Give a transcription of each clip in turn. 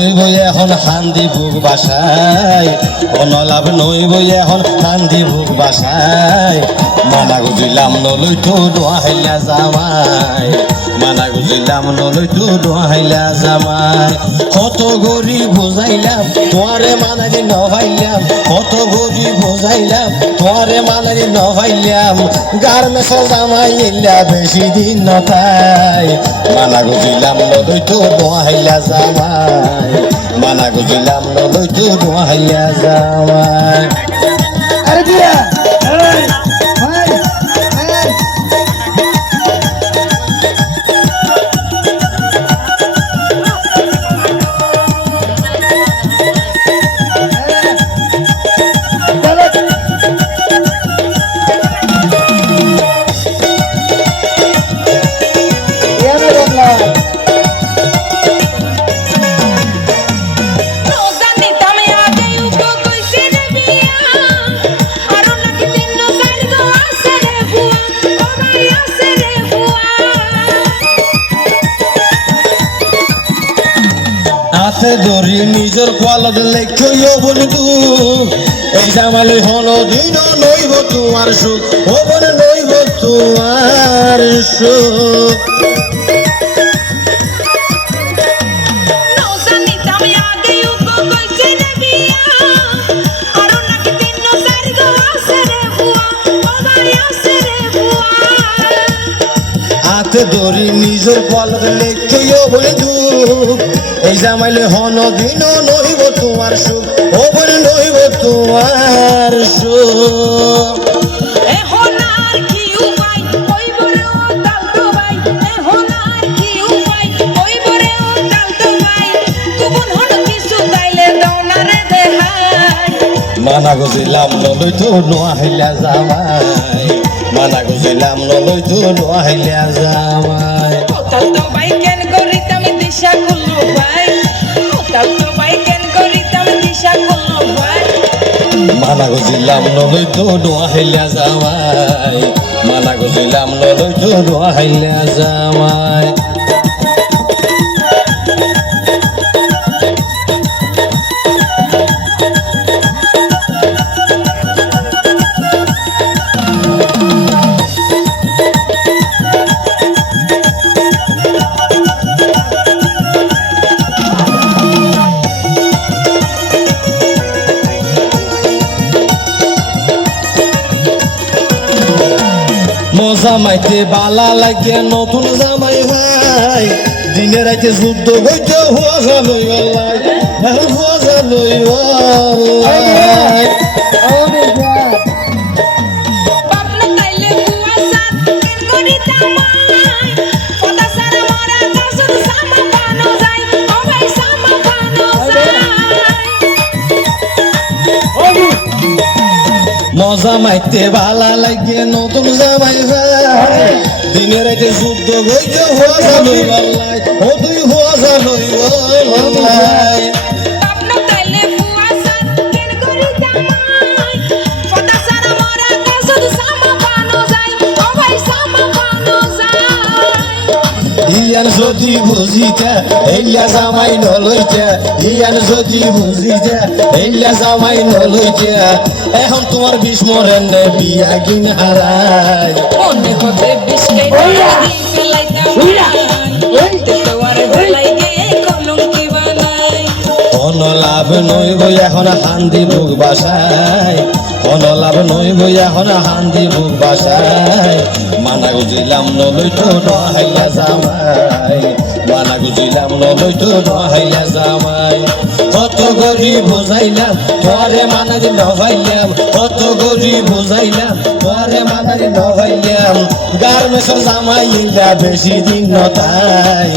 নইব এখন হান্দি বুক বাসায়, অনলাভ নইব এখন হান্দি বুক বাসায়। মানা গুজিলাম নলই তো দোহাইলা জামাই, মানা গুজিলাম নলই তো দোহাইলা জামাই। কত গরিব বুঝাইলাম তোমারে মানারি নভাইলাম, কত গরিব বুঝাইলাম তোমারে মানারি নভাইলাম। গার্মেন্টস জামাই ইল্লা বেশি দিন নতাই, মানা গুজিলাম নলই তো দোহাইলা জামাই, মানা গুজিলাম নলই তো দোহাইলা জামাই। আরে দিয়া ভাই হাতে ধরি নিজের কলদ লেখিও বন্ধু, এই জামালে হলো দিন নইব তোমার সুখ, ও বলে নইব তোমার সুখ। হাতে ধরি নিজের কলদ লেখিও বন্ধু, এই জামাইলে হন দিন নইব তোমার সুখ, ও বলে নইব তোমার সুখ। মানা গুজিলাম নলই তো নোয়াহিলা জামাই, মানা গুজিলাম নলই তো নোয়াহিলা জামাই। মানা গুজিলাম নলই তো নোয়াহিলা জামাই, মানা গুজিলাম নলই তো নোয়াহিলা জামাই। জামাইতে বালা লাগে নতুন জামাই ভাই, দিনে রাতে যুদ্ধ হইতে হওয়া জানই ভাই, হওয়া জানই ভাই। মজা মাইতে বালা লাগে নতুন জামাই ভাই, দিনে রাতে যুদ্ধ হইতে হওয়া জানই ভাই, ও তুই হওয়া জানই ভাই। ইয়ান যদি বুঝিতে এইলা জামাই নলইতে, ইয়ান যদি বুঝিতে এইলা জামাই নলইতে, এখন তোমার বিষ মরেন বিয়া কিন হারাই। মনে হবে বিষ অনলাভ নইব এখন হান্দি বুক বাসায়, অনলাভ নইব এখন হান্দি বুক বাসায়। মানা গুজিলাম নলই তো দোহাইলা জামাই, মানা গুজিলাম নলই তো দোহাইলা জামাই। কত গরিব বুঝাইলাম তোরে মানারি নভাইলাম, কত গরিব বুঝাইলাম তোরে মানারি নভাইলাম। গার্মেন্টস জামাই ইল্লা বেশি দিন নতাই,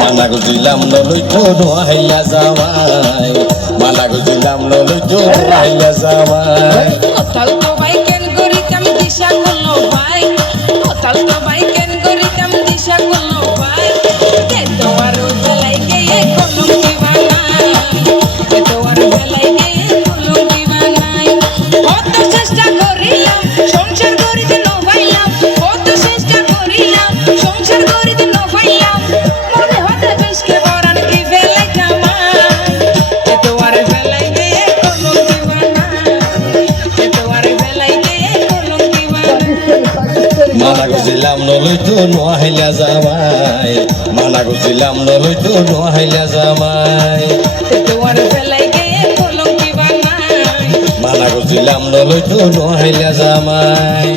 মানা গুজিলাম নলই তো দোহাইলা জামাই, মানা গুজিলাম নলই তো দোহাইলা জামাই। মানা করছিলাম নলইতো নোয়াইলা জামাই মানা করছিলাম নলইতো নোয়াইলা জামাই তোমার ফেলাই গিয়ে কলঙ্কি বানাই মানা করছিলাম নলইতো নোয়াইলা জামাই